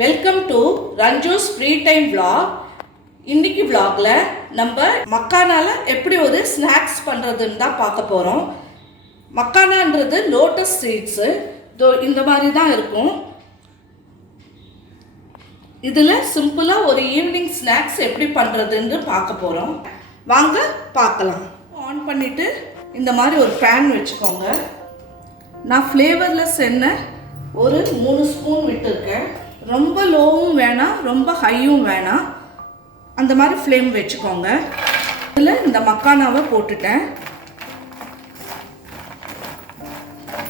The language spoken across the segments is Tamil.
Welcome to Ranju's free time vlog. இன்னைக்கு vlogல நம்ம மக்கானால எப்படி ஒரு ஸ்நாக்ஸ் பண்ணுறதுன்னு தான் பார்க்க போகிறோம். மக்கானான்றது லோட்டஸ் சீட்ஸு. இந்த மாதிரி தான் இருக்கும். இதில் சிம்பிளாக ஒரு ஈவினிங் ஸ்நாக்ஸ் எப்படி பண்ணுறதுன்னு பார்க்க போகிறோம். வாங்க பார்க்கலாம். ஆன் பண்ணிவிட்டு இந்த மாதிரி ஒரு பேன் வச்சுக்கோங்க. நான் ஃப்ளேவர்லெஸ் எண்ணெய் ஒரு 3 ஸ்பூன் விட்டுருக்கேன். ரொம்ப லோவும் வேணாம், ரொம்ப ஹையும் வேணாம். அந்த மாதிரி ஃப்ளேம் வச்சுக்கோங்க. இதில் இந்த மக்கானாவை போட்டுட்டேன்.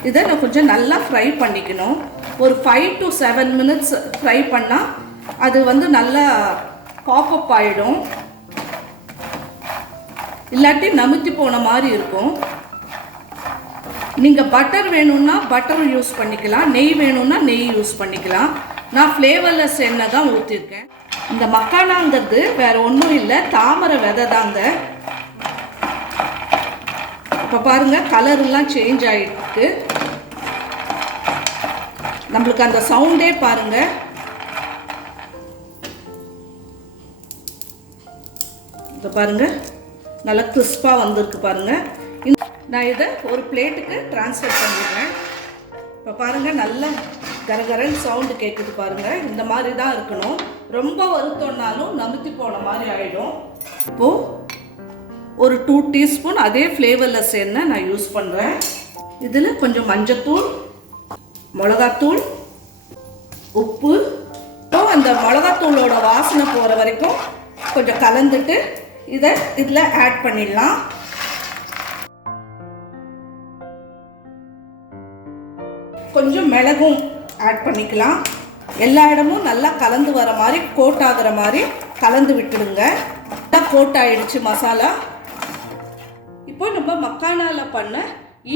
இதை நான் கொஞ்சம் நல்லா ஃப்ரை பண்ணிக்கணும். ஒரு 5 to 7 மினிட்ஸ் ஃப்ரை பண்ணால் அது நல்லா பாப்அப் ஆகிடும். இல்லாட்டி நமுத்தி போன மாதிரி இருக்கும். நீங்கள் பட்டர் வேணும்னா பட்டர் யூஸ் பண்ணிக்கலாம், நெய் வேணும்னா நெய் யூஸ் பண்ணிக்கலாம். நான் ஃப்ளேவர்லெஸ் எண்ணெய் தான் ஊற்றிருக்கேன். இந்த மக்கானாங்கிறது வேறு ஒன்றும் இல்லை, தாமரை விதை தாங்க. இப்போ பாருங்கள், கலரெல்லாம் சேஞ்ச் ஆகிருக்கு. நம்மளுக்கு அந்த சவுண்டே பாருங்கள். இப்போ பாருங்கள், நல்லா கிறிஸ்பாக வந்திருக்கு பாருங்கள். நான் இதை ஒரு பிளேட்டுக்கு ட்ரான்ஸ்ஃபர் பண்ணிடுறேன். இப்போ பாருங்கள், நல்லா கரகரன்னு சவுண்டு கேட்குது பாருங்கள். இந்த மாதிரி தான் இருக்கணும். ரொம்ப வறுத்தோன்னாலும் நமுத்தி போன மாதிரி ஆகிடும். இப்போது ஒரு 2 டீஸ்பூன் அதே ஃப்ளேவர்லெஸ் எண்ணெய் நான் யூஸ் பண்ணுறேன். இதில் கொஞ்சம் மஞ்சத்தூள், மிளகாத்தூள், உப்பு, அந்த மிளகாத்தூளோட வாசனை போகிற வரைக்கும் கொஞ்சம் கலந்துட்டு இதை இதில் ஆட் பண்ணிடலாம். கொஞ்சம் மிளகும் ஆட் பண்ணிக்கலாம். எல்லா இடமும் நல்லா கலந்து வர மாதிரி, கோட் ஆகிற மாதிரி கலந்து விட்டுடுங்க. நல்லா கோட் ஆகிடுச்சு மசாலா. இப்போ நம்ம மக்கானாவில் பண்ண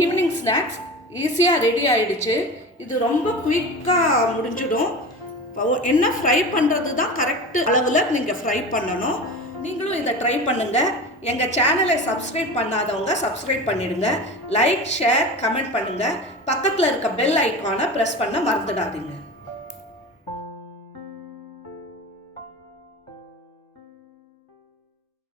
ஈவினிங் ஸ்நாக்ஸ் ஈஸியாக ரெடி ஆகிடுச்சு. இது ரொம்ப குயிக்காக முடிஞ்சிடும். என்ன ஃப்ரை பண்ணுறது தான் கரெக்டு அளவில் நீங்கள் ஃப்ரை பண்ணணும். நீங்களும் இதை ட்ரை பண்ணுங்கள். எங்கள் சேனலை சப்ஸ்கிரைப் பண்ணாதவங்க சப்ஸ்கிரைப் பண்ணிடுங்க. லைக், ஷேர், கமெண்ட் பண்ணுங்கள். பக்கத்தில் இருக்க பெல் ஐக்கானை ப்ரெஸ் பண்ண மறந்துடாதீங்க.